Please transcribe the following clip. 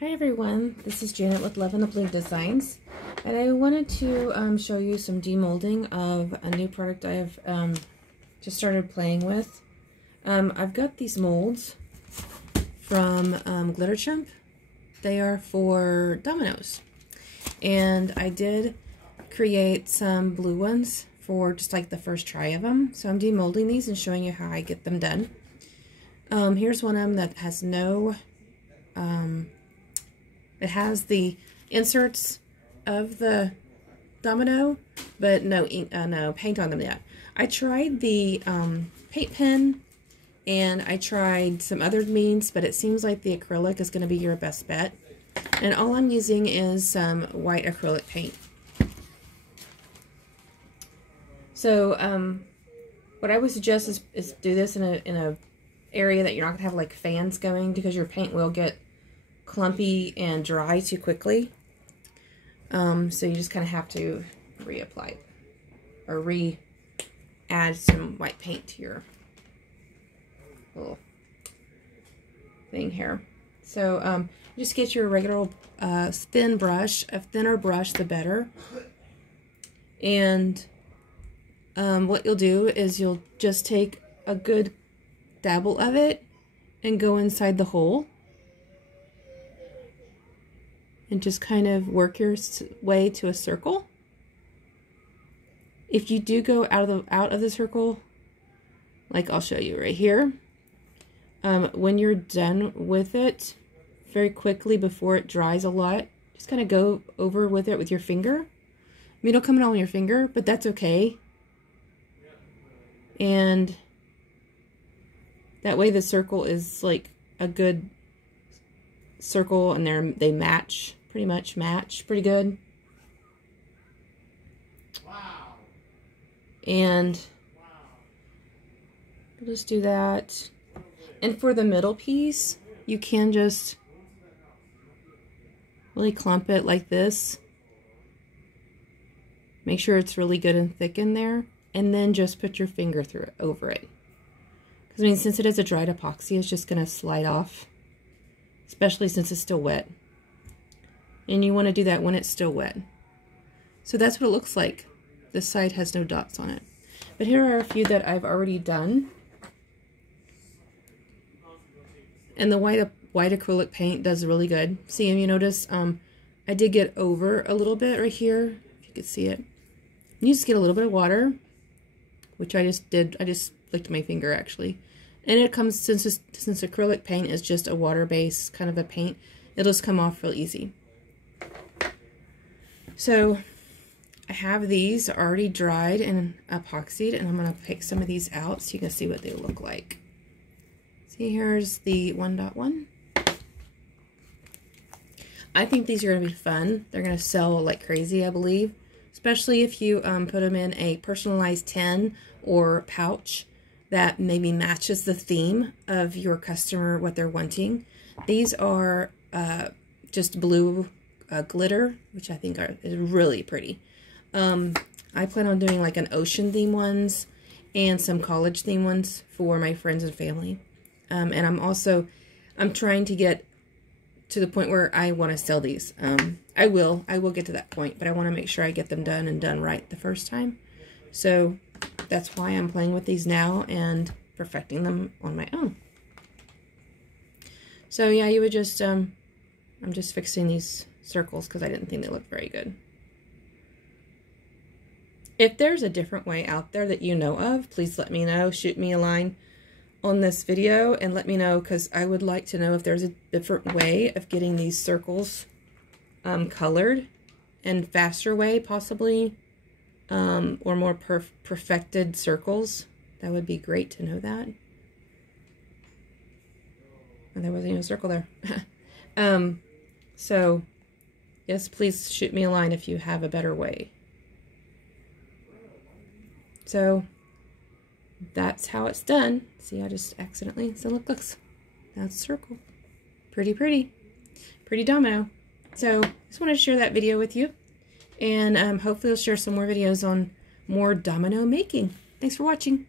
Hi everyone, this is Janet with Lovin The Bling Designs, and I wanted to show you some demolding of a new product I've just started playing with. I've got these molds from Glitter Chimp. They are for dominoes, and I did create some blue ones for just like the first try of them. So I'm demolding these and showing you how I get them done. Here's one of them that has no it has the inserts of the domino, but no paint on them yet. I tried the paint pen, and I tried some other means, but it seems like the acrylic is going to be your best bet. And all I'm using is some white acrylic paint. So what I would suggest is do this in a area that you're not going to have like fans going, because your paint will get clumpy and dry too quickly. So you just kind of have to reapply it, or add some white paint to your little thing here. So just get your regular thin brush. A thinner brush the better. And what you'll do is you'll just take a good dabble of it and go inside the hole and just kind of work your way to a circle. If you do go out of the circle, like I'll show you right here, when you're done with it, very quickly before it dries a lot, just kind of go over with it with your finger. I mean, it'll come in on your finger, but that's okay. And that way the circle is like a good circle, and they match, pretty much match pretty good. Wow. And we'll just do that. And for the middle piece, you can just really clump it like this. Make sure it's really good and thick in there, and then just put your finger through it, over it. Because I mean, since it is a dried epoxy, it's just going to slide off, especially since it's still wet. And you want to do that when it's still wet. So that's what it looks like. This side has no dots on it. But here are a few that I've already done. And the white acrylic paint does really good. See, and you notice I did get over a little bit right here, if you could see it. You just get a little bit of water, which I just did. I just flicked my finger actually. And it comes, since acrylic paint is just a water-based kind of a paint, it'll just come off real easy. So I have these already dried and epoxied, and I'm going to pick some of these out so you can see what they look like. See, here's the 1.1. I think these are going to be fun. They're going to sell like crazy, I believe. Especially if you put them in a personalized tin or pouch that maybe matches the theme of your customer, what they're wanting. These are just blue glitter, which I think is really pretty. I plan on doing like an ocean theme ones and some college theme ones for my friends and family. And I'm trying to get to the point where I want to sell these. I will get to that point, but I want to make sure I get them done and done right the first time. So that's why I'm playing with these now and perfecting them on my own. So yeah, you would just, I'm just fixing these circles because I didn't think they looked very good. If there's a different way out there that you know of, please let me know. Shoot me a line on this video and let me know, because I would like to know if there's a different way of getting these circles colored, and faster way possibly, or more perfected circles. That would be great to know that. And there wasn't even a circle there. So yes, please shoot me a line if you have a better way. So that's how it's done. See, I just accidentally, so look, that's a circle. Pretty domino. So just wanted to share that video with you, and hopefully I'll share some more videos on more domino making. Thanks for watching.